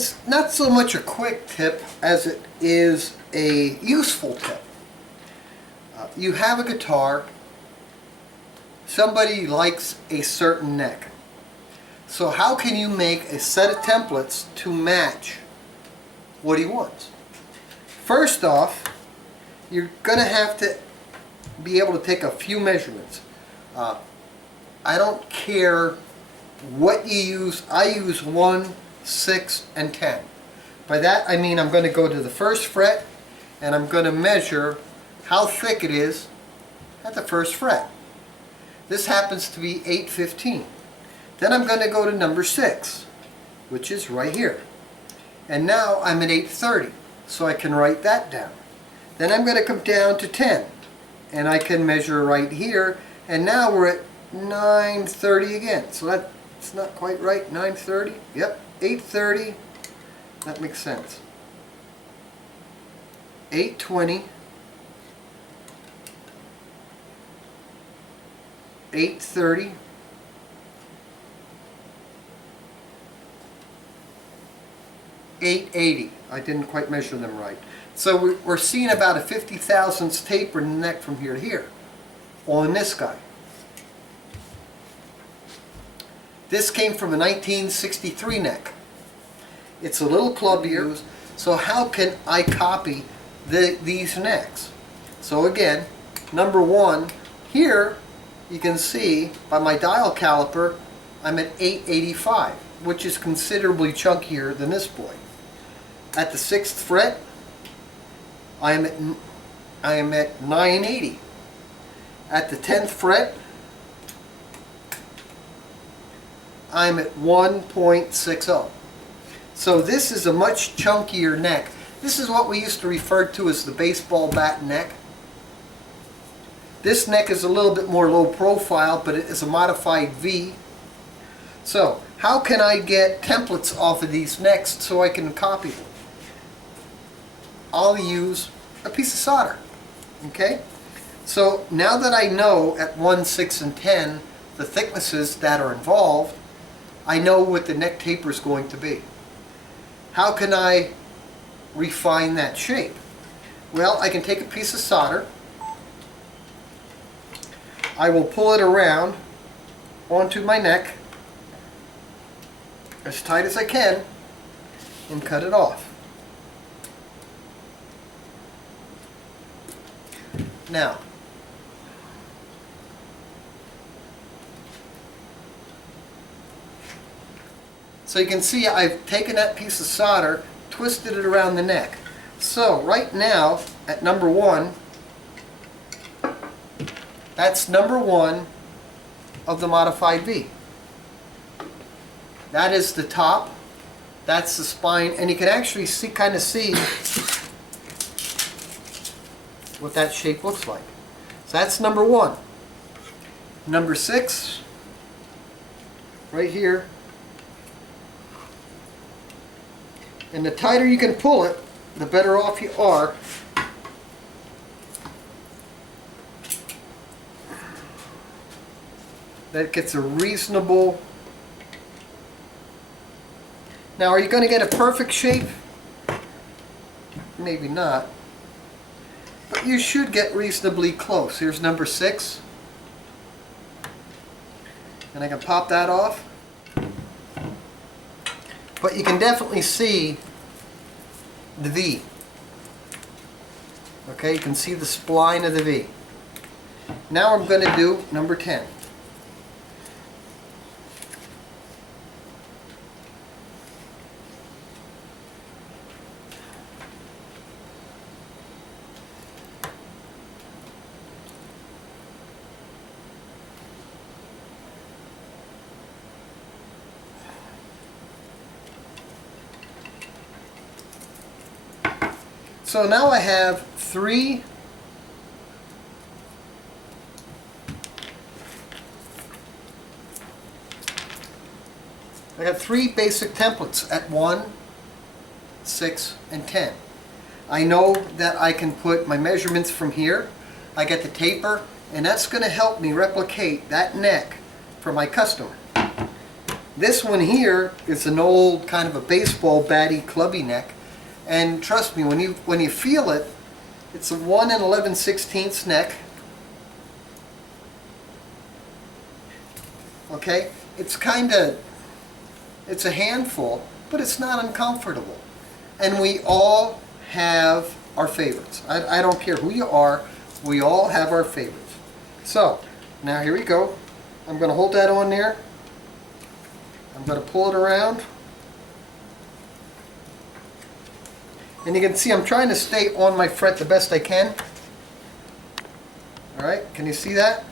It's not so much a quick tip as it is a useful tip. You have a guitar, somebody likes a certain neck. So how can you make a set of templates to match what he wants? First off, you're going to have to be able to take a few measurements. I don't care what you use. I use 1, 6, and 10. By that I mean I'm going to go to the first fret and I'm going to measure how thick it is at the first fret. This happens to be 8/15. Then I'm going to go to number 6, which is right here. And now I'm at 8/30, so I can write that down. Then I'm going to come down to 10, and I can measure right here, and now we're at 9:30 again. So that's not quite right, 9:30. Yep, 8:30. That makes sense. 8:20. 8:30. 880. I didn't quite measure them right. So we're seeing about a 50 thousandths taper in the neck from here to here on this guy. This came from a 1963 neck. It's a little clubbier. So how can I copy these necks? So again, number 1, here you can see by my dial caliper I'm at 885, which is considerably chunkier than this boy. At the 6th fret, I am at 980. At the 10th fret, I'm at 1.60. So this is a much chunkier neck. This is what we used to refer to as the baseball bat neck. This neck is a little bit more low profile, but it is a modified V. So how can I get templates off of these necks so I can copy them? I'll use a piece of solder. Okay? So now that I know at 1, 6, and 10 the thicknesses that are involved, I know what the neck taper is going to be. How can I refine that shape? Well, I can take a piece of solder. I will pull it around onto my neck as tight as I can and cut it off. Now, so you can see I've taken that piece of solder, twisted it around the neck. So right now at number 1, that's number 1 of the modified V. That is the top, that's the spine, and you can actually kind of see what that shape looks like. So that's number 1. Number 6, right here. And the tighter you can pull it, the better off you are. That gets a reasonable... Now, are you going to get a perfect shape? Maybe not. But you should get reasonably close. Here's number 6. And I can pop that off. But you can definitely see the V. Okay, you can see the spline of the V. Now I'm going to do number 10. So now I have 3 basic templates at 1, 6, and 10. I know that I can put my measurements from here. I get the taper, and that's going to help me replicate that neck for my customer. This one here is an old kind of a baseball batty clubby neck, and trust me, when you feel it, it's a 1 11/16 neck. Okay, it's a handful, but it's not uncomfortable. And we all have our favorites. I don't care who you are, we all have our favorites. So, now here we go. I'm going to hold that on there. I'm going to pull it around. And you can see I'm trying to stay on my fret the best I can. Alright, can you see that?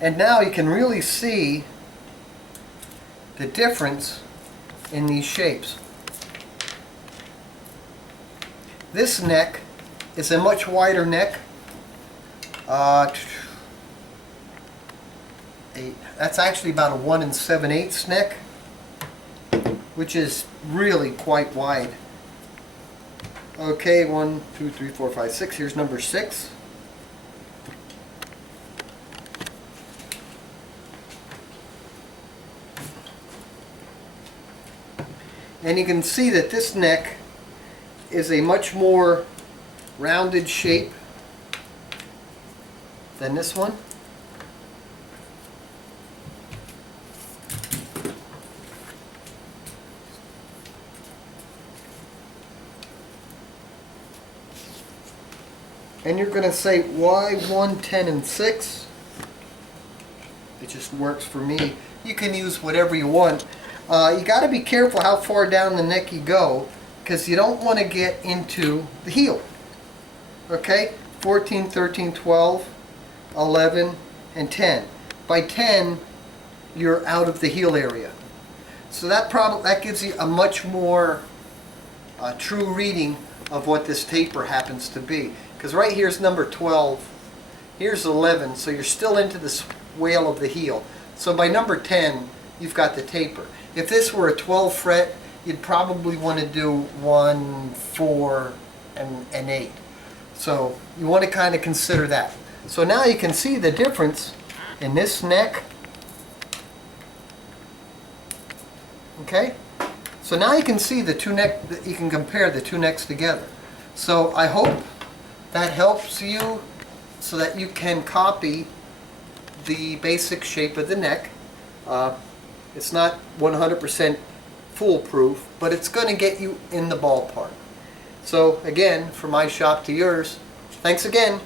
And now you can really see the difference in these shapes. This neck is a much wider neck. That's actually about a 1 7/8 neck, which is really quite wide. Okay, 1, 2, 3, 4, 5, 6. Here's number 6. And you can see that this neck is a much more rounded shape than this one. And you're going to say, why 1, 10, and 6? It just works for me. You can use whatever you want. You got to be careful how far down the neck you go, because you don't want to get into the heel. Okay? 14, 13, 12, 11, and 10. By 10, you're out of the heel area. So that gives you a much more true reading of what this taper happens to be. Because right here's number 12, here's 11, so you're still into the swale of the heel. So by number 10, you've got the taper. If this were a 12 fret, you'd probably want to do 1, 4, and 8. So you want to kind of consider that. So now you can see the difference in this neck. Okay? So now you can see the two neck, you can compare the two necks together. So I hope that helps you so that you can copy the basic shape of the neck. It's not 100% foolproof, but it's going to get you in the ballpark. So again, from my shop to yours, thanks again.